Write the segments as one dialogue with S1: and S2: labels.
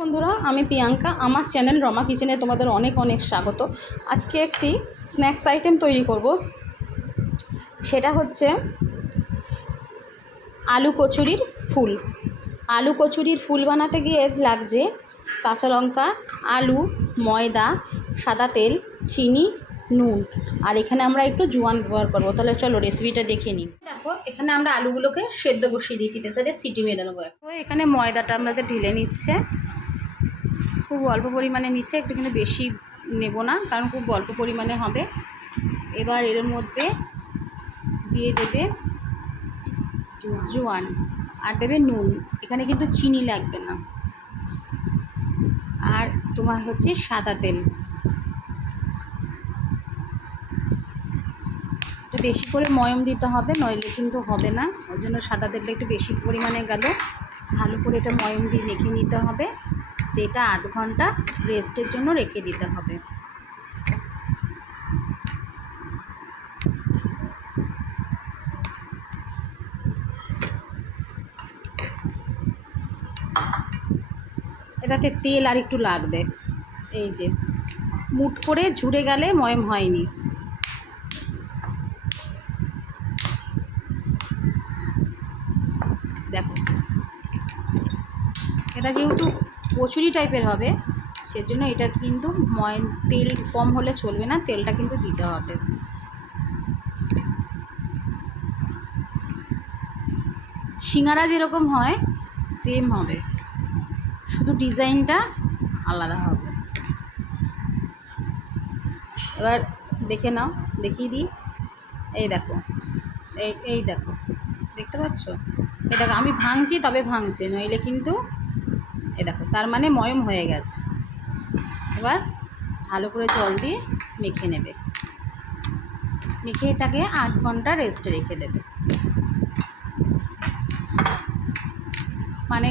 S1: বন্ধুরা, আমি প্রিয়াঙ্কা, আমার চ্যানেল রমা কিচেনে তোমাদের অনেক অনেক স্বাগত। আজকে একটি স্ন্যাক্স আইটেম তৈরি করব। সেটা হচ্ছে আলু কচুরির ফুল। আলু কচুরির ফুল বানাতে গিয়ে লাগছে কাঁচা লঙ্কা, আলু, ময়দা, সাদা তেল, চিনি, নুন। আর এখানে আমরা একটু জোয়ান ব্যবহার করব। তাহলে চলো রেসিপিটা দেখে নিই। দেখো, এখানে আমরা আলুগুলোকে সেদ্ধ বসিয়ে দিয়েছি। প্রেসারে সিটি মেরে নেব এখানে ময়দাটা আমাদের ঢেলে নিচ্ছে। খুব অল্প পরিমাণে নিচ্ছে একটু কিন্তু বেশি নেব না, কারণ খুব অল্প পরিমাণে হবে। এবার এর মধ্যে দিয়ে দেবে জোয়ান, আর দেবে নুন। এখানে কিন্তু চিনি লাগবে না। আর তোমার হচ্ছে সাদা তেল। একটু বেশি করে ময়ম দিতে হবে, নইলে কিন্তু হবে না। ওই জন্য সাদা তেলটা একটু বেশি পরিমাণে গেল। ভালো করে এটা ময়ম দিয়ে মেখে নিতে হবে। তো এটা আধ ঘণ্টা রেস্টের জন্য রেখে দিতে হবে। এটাতে তেল আর একটু লাগবে। এই যে, মুট করে ঝুড়ে গেলে ময়ম হয়নি। দেখো, এটা যেহেতু কচুরি টাইপের হবে, সেজন্য এটা কিন্তু ময়, তেল কম হলে চলবে না, তেলটা কিন্তু দিতে হবে। সিঙ্গারা যেরকম হয় সেম হবে। শুধু ডিজাইনটা আলাদা হবে। এবার দেখে নাও, দেখিয়ে দিই। এই দেখো, এই এই দেখো, দেখতে পাচ্ছ? এটা আমি ভাঙছি, তবে ভাঙছে, নইলে কিন্তু এ দেখো, তার মানে ময়ম হয়ে গেছে। এবার ভালো করে জল দিয়ে মেখে নেবে। মেখে এটাকে আট ঘণ্টা রেস্টে রেখে দেবে। মানে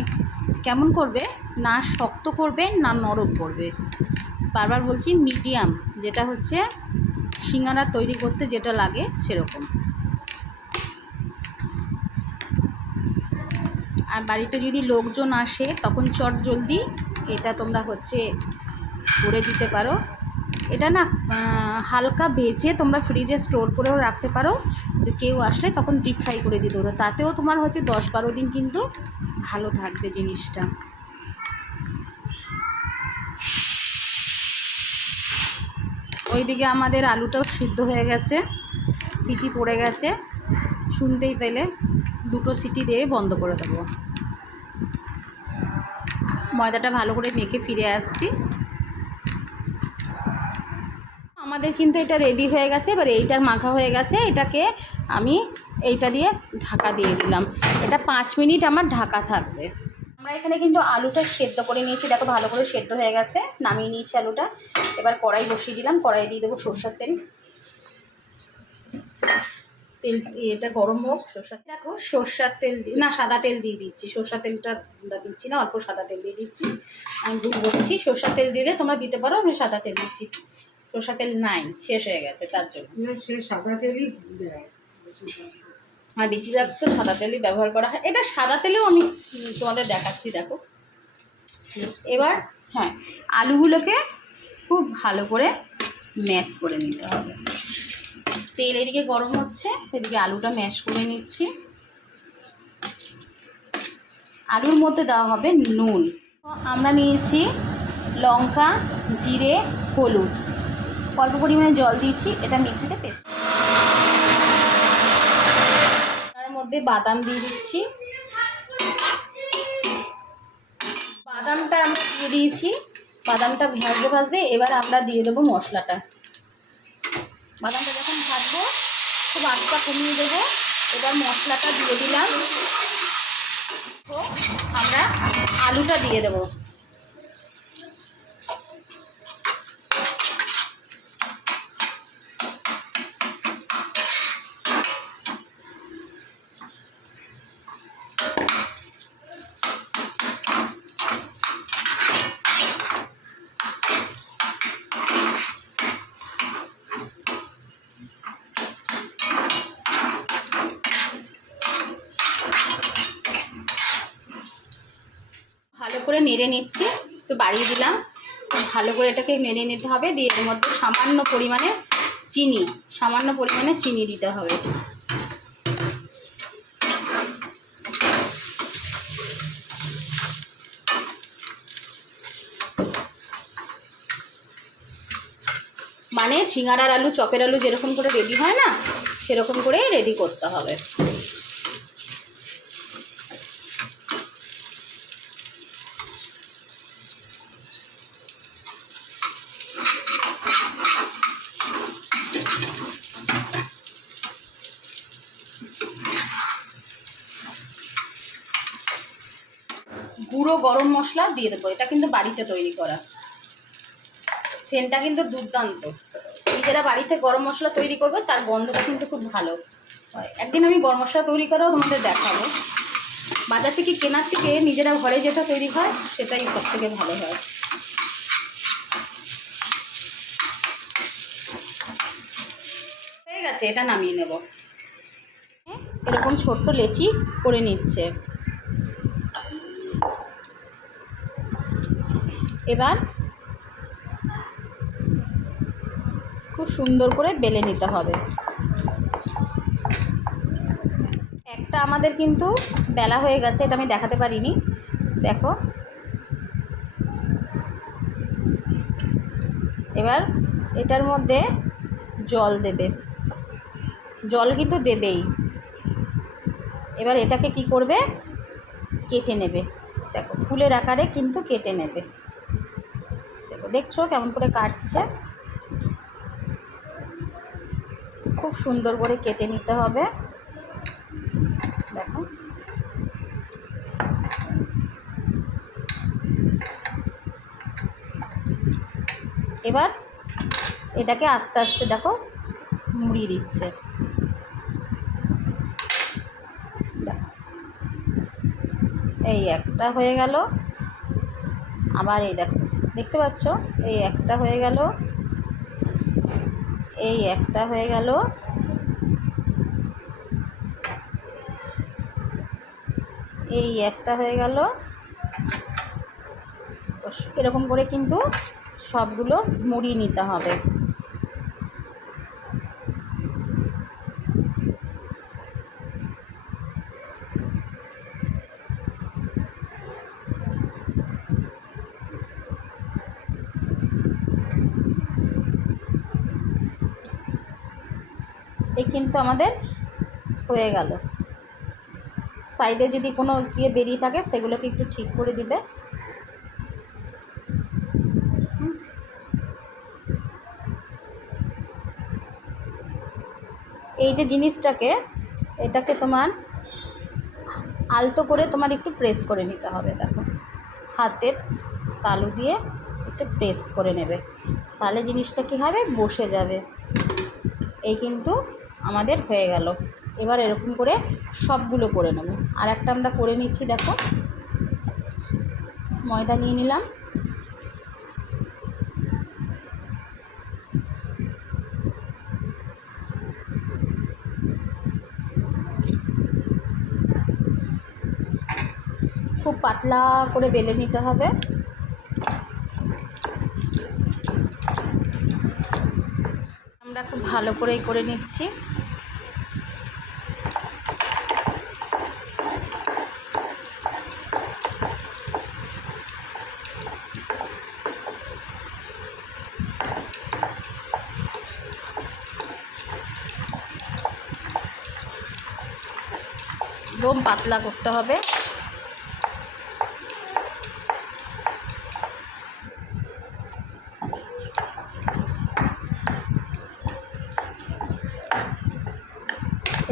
S1: কেমন করবে? না শক্ত করবে, না নরম করবে। বারবার বলছি মিডিয়াম যেটা হচ্ছে সিঙ্গারা তৈরি করতে যেটা লাগে সেরকম। আর বাড়িতে যদি লোকজন আসে, তখন চট জলদি এটা তোমরা হচ্ছে করে দিতে পারো। এটা না হালকা ভেজে তোমরা ফ্রিজে স্টোর করেও রাখতে পারো। কেউ আসলে তখন ডিপ ফ্রাই করে দিতে পারো তাতেও তোমার হচ্ছে দশ বারো দিন কিন্তু ভালো থাকবে জিনিসটা। ওইদিকে আমাদের আলুটাও সিদ্ধ হয়ে গেছে। সিটি পড়ে গেছে। শুনতেই পেলে, দুটো সিটি দিয়ে বন্ধ করে দেবো। ময়দাটা ভালো করে মেখে ফিরে আসছি। আমাদের কিন্তু এটা রেডি হয়ে গেছে, এবার এইটার মাখা হয়ে গেছে, এটাকে আমি এইটা দিয়ে ঢাকা দিয়ে দিলাম। এটা পাঁচ মিনিট আমার ঢাকা থাকবে। আমরা এখানে কিন্তু আলুটা সেদ্ধ করে নিয়েছি, দেখো ভালো করে সেদ্ধ হয়ে গেছে, নামিয়ে নিয়েছি আলুটা। এবার কড়াই বসিয়ে দিলাম, কড়াই দিয়ে দেবো সর্ষার তেল। তেল এটা গরম হোক সর্ষার দেখো সর্ষার তেল না সাদা তেল দিয়ে দিচ্ছি। সর্ষার তেলটা দিচ্ছি না অল্প সাদা তেল দিয়ে দিচ্ছি। আমি ভুল বলছি সর্ষার তেল দিলে তোমরা দিতে পারো আমি সাদা তেল দিচ্ছি। সর্ষার তেল নাই শেষ হয়ে গেছে তার জন্য।
S2: সে সাদা তেলই দেয়।
S1: আর বেশিরভাগ তো সাদা তেলই ব্যবহার করা হয়। এটা সাদা তেলেও আমি তোমাদের দেখাচ্ছি দেখো। এবার হ্যাঁ আলুগুলোকে খুব ভালো করে ম্যাশ করে নিতে হবে। তেল এদিকে গরম হচ্ছে, এদিকে আলুটা ম্যাশ করে নিচ্ছি। আলুর মধ্যে দেওয়া হবে নুন। আমরা নিয়েছি লঙ্কা, জিরে, হলুদ। অল্প পরিমাণে জল দিয়েছি, এটা মিক্সিতে পেস্ট তার মধ্যে বাদাম দিয়ে দিচ্ছি। বাদামটা আমরা দিয়ে দিয়েছি। বাদামটা ভাজতে ভাজতে এবার আমরা দিয়ে দেবো মশলাটা। বাদামটা খুব আটটা কমিয়ে দেবো। এবার মশলাটা দিয়ে দিলাম। আমরা আলুটা দিয়ে দেবো ভালো করে নেড়ে নিচ্ছি, একটু বাড়িয়ে দিলাম। ভালো করে এটাকে নেড়ে নিতে হবে, দিয়ে এর মধ্যে সামান্য পরিমাণে চিনি, সামান্য পরিমাণে চিনি দিতে হবে। মানে সিঙ্গারার আলু, চপের আলু যেরকম করে রেডি হয় না, সেরকম করেই রেডি করতে হবে। গুঁড়ো গরম মশলা দিয়ে দেবো। এটা কিন্তু বাড়িতে তৈরি করা। সেন্টটা কিন্তু দুর্দান্ত। নিজেরা বাড়িতে গরম মশলা তৈরি করবে, তার গন্ধটা কিন্তু খুব ভালো হয়। একদিন আমি গরম মশলা তৈরি করাও তোমাদের দেখাবো। বাজার থেকে কেনার থেকে নিজেরা ঘরে যেটা তৈরি হয়, সেটাই সব থেকে ভালো হয়। হয়ে গেছে, এটা নামিয়ে নেব। এরকম ছোট্ট লেচি করে নিচ্ছে। এবার খুব সুন্দর করে বেলে নিতে হবে। একটা আমাদের কিন্তু বেলা হয়ে গেছে, এটা আমি দেখাতে পারিনি। দেখো। এবার এটার মধ্যে জল দেবে। জল কিন্তু দেবেই। এবার এটাকে কি করবে? কেটে নেবে। দেখো, ফুলের আকারে কিন্তু কেটে নেবে। দেখছ কেমন করে কাটছে? খুব সুন্দর করে কেটে নিতে হবে। দেখো। এবার এটাকে আস্তে আস্তে দেখো মুড়িয়ে দিচ্ছে। এই একটা হয়ে গেল। আবার এই দেখো। দেখতে পাচ্ছ? এই একটা হয়ে গেল। এই একটা হয়ে গেল। এই একটা হয়ে গেল। এরকম করে কিন্তু সবগুলো মুড়িয়ে নিতে হবে। এই কিন্তু আমাদের হয়ে গেল। সাইডে যদি কোনো ইয়ে বেরিয়ে থাকে, সেগুলোকে একটু ঠিক করে দিবে। এই যে জিনিসটাকে, এটাকে তোমার আলতো করে তোমার একটু প্রেস করে নিতে হবে, দেখো। হাতের তালু দিয়ে একটু প্রেস করে নেবে। তাহলে জিনিসটা কী হবে? বসে যাবে। এই কিন্তু আমাদের হয়ে গেল। এবার এরকম করে সবগুলো করে নেব। আর একটা আমরা করে নিচ্ছি, দেখো। ময়দা নিয়ে নিলাম। খুব পাতলা করে বেলে নিতে হবে। আমরা খুব ভালো করেই করে নিচ্ছি। একদম পাতলা করতে হবে।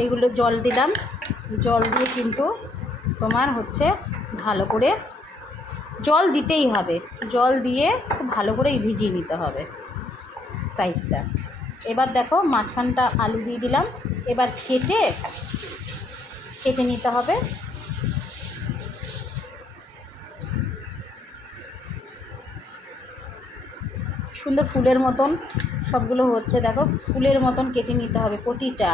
S1: এইগুলো জল দিলাম। জল দিয়ে কিন্তু তোমার হচ্ছে ভালো করে জল দিতেই হবে। জল দিয়ে খুব ভালো করে ভিজিয়ে নিতে হবে সাইডটা। এবার দেখো মাঝখানটা আলু দিয়ে দিলাম। এবার কেটে কেটে নিতে হবে। সুন্দর ফুলের মতন সবগুলো হচ্ছে দেখো। ফুলের মতন কেটে নিতে হবে প্রতিটা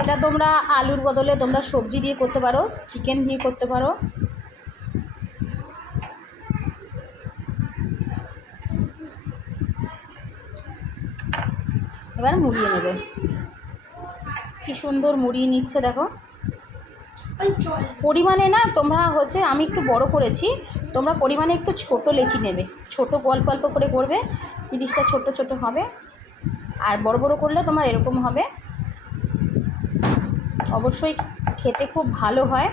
S1: এটা তোমরা আলুর বদলে তোমরা সবজি দিয়ে করতে পারো চিকেন দিয়ে করতে পারো। এবার মুড়িয়ে নেবে। কি সুন্দর মুড়িয়ে নিচ্ছে দেখো। পরিমাণে না তোমরা হচ্ছে আমি একটু বড় করেছি তোমরা পরিমাণে একটু ছোট লেচি নেবে। ছোট অল্প অল্প করে করবে জিনিসটা ছোট ছোট হবে। আর বড় বড় করলে তোমার এরকম হবে। অবশ্যই খেতে খুব ভালো হয়।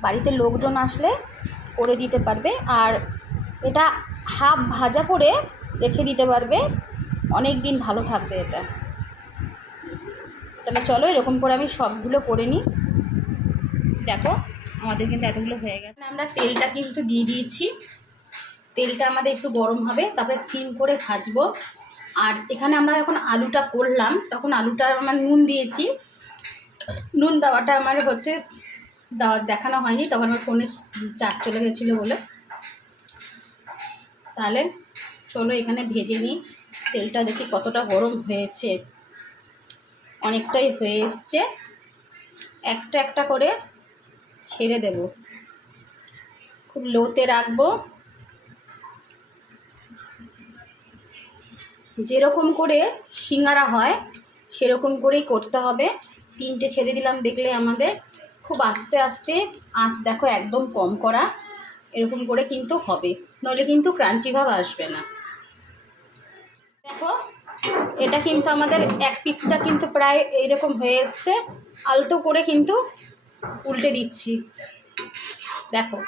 S1: বাড়িতে লোকজন আসলে করে দিতে পারবে। আর এটা হাফ ভাজা করে রেখে দিতে পারবে। অনেক দিন ভালো থাকবে এটা। তাহলে চলো এরকম করে আমি সবগুলো করে নিই। দেখো, আমাদের কিন্তু এতগুলো হয়ে গেছে। আমরা তেলটা কিন্তু দিয়ে দিয়েছি। তেলটা আমাদের একটু গরম হবে, তারপরে সিম করে ভাজবো। আর এখানে আমরা যখন আলুটা করলাম, তখন আলুটা আমার নুন দিয়েছি। নুন দেওয়াটা আমার হচ্ছে দেওয়া দেখানো হয়নি, তখন আমার ফোনে চার্জ চলে গেছিল বলে। তাহলে চলো এখানে ভেজে নিই। তেলটা দেখি কতটা গরম হয়েছে। অনেকটাই হয়ে এসছে। একটা একটা করে ছেড়ে দেব। খুব লোতে রাখব। যেরকম করে সিঙ্গারা হয়, সেরকম করেই করতে হবে। তিনটে ছেড়ে দিলাম দেখলে আমাদের খুব আস্তে আস্তে আঁচ দেখো একদম কম করা, এরকম করে কিন্তু হবে। নইলে কিন্তু ক্রাঞ্চি ভাব আসবে না। দেখো, এটা কিন্তু আমাদের এক পিঠটা কিন্তু প্রায় এরকম হয়ে এসছে। আলতো করে কিন্তু উল্টে দিচ্ছি। দেখো,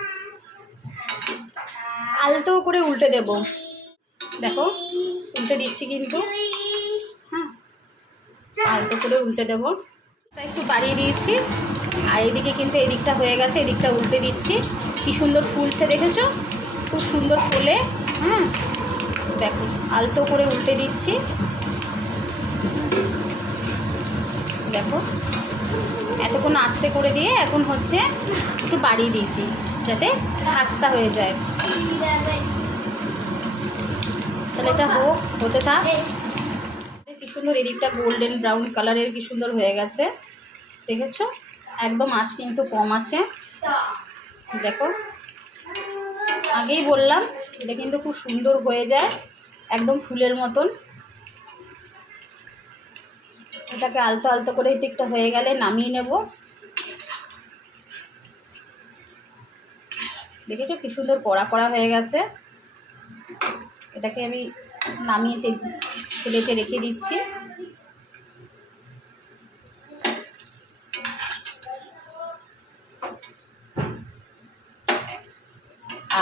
S1: আলতো করে উল্টে দেব। দেখো, উল্টে দিচ্ছি কিন্তু। হ্যাঁ আলতো করে উল্টে দেবো। একটু বাড়িয়ে দিয়েছি। আর এদিকে কিন্তু এদিকটা হয়ে গেছে, এদিকটা উল্টে দিচ্ছি। কি সুন্দর ফুলছে দেখেছ? খুব সুন্দর ফুলে হ্যাঁ দেখো, আলতো করে উল্টে দিচ্ছি। দেখো, এতক্ষণ আস্তে করে দিয়ে এখন হচ্ছে একটু বাড়িয়ে দিয়েছি, যাতে খাস্তা হয়ে যায়। তাহলে এটা হোক, হতে থাক। সুন্দর এদিকটা গোল্ডেন ব্রাউন কালারের কি সুন্দর হয়ে গেছে। দেখেছ? একদম আঁচ কিন্তু কম আছে। দেখো। আগেই বললাম, এটা কিন্তু খুব সুন্দর হয়ে যায়, একদম ফুলের মতন। এটাকে আলতো আলতো করে দিকটা হয়ে গেলে নামিয়ে নেব। দেখেছ কি সুন্দর কড়া কড়া হয়ে গেছে? এটাকে আমি নামিয়ে প্লেটে রেখে দিচ্ছি।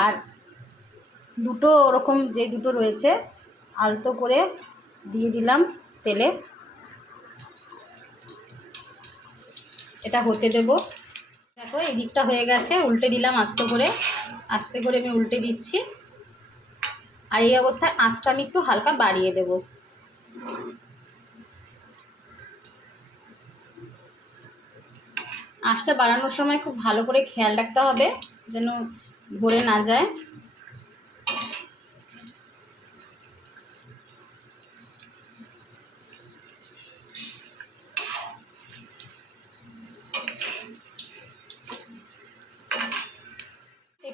S1: আর দুটো ওরকম যে দুটো রয়েছে, আলতো করে দিয়ে দিলাম তেলে। এটা হতে দেব। দেখো, এই দিকটা হয়ে গেছে, উল্টে দিলাম আস্তে করে। আস্তে করে আমি উল্টে দিচ্ছি। আর এই অবস্থায় আঁচটা আমি একটু হালকা বাড়িয়ে দেব। আঁচটা বাড়ানোর সময় খুব ভালো করে খেয়াল রাখতে হবে, যেন ভরে না যায়।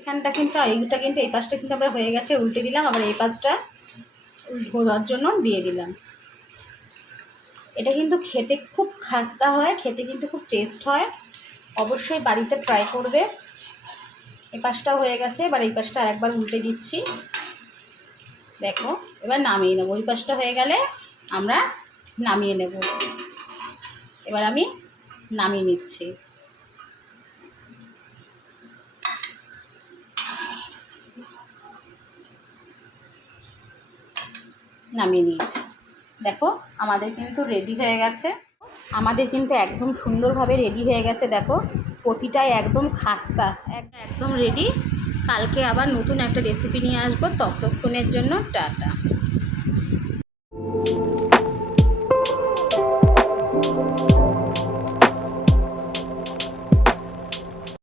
S1: এখানটা কিন্তু এইটা কিন্তু, এই পাশটা কিন্তু আমরা হয়ে গেছে, উল্টে দিলাম, আবার এই পাশটা ধোয়ার জন্য দিয়ে দিলাম। এটা কিন্তু খেতে খুব খাস্তা হয়, খেতে কিন্তু খুব টেস্ট হয়। অবশ্যই বাড়িতে ট্রাই করবে। এই পাশটা হয়ে গেছে, এবার এই পাশটা আরেকবার উল্টে দিচ্ছি। দেখো, এবার নামিয়ে নেব। ওই পাশটা হয়ে গেলে আমরা নামিয়ে নেব। এবার আমি নামিয়ে নিচ্ছি। নামিয়ে নিয়েছি। দেখো, আমাদের কিন্তু রেডি হয়ে গেছে। আমাদের কিন্তু একদম সুন্দরভাবে রেডি হয়ে গেছে, দেখো। প্রতিটাই একদম খাস্তা, একদম রেডি কালকে আবার নতুন একটা রেসিপি নিয়ে আসব। ততক্ষণের জন্য টাটা।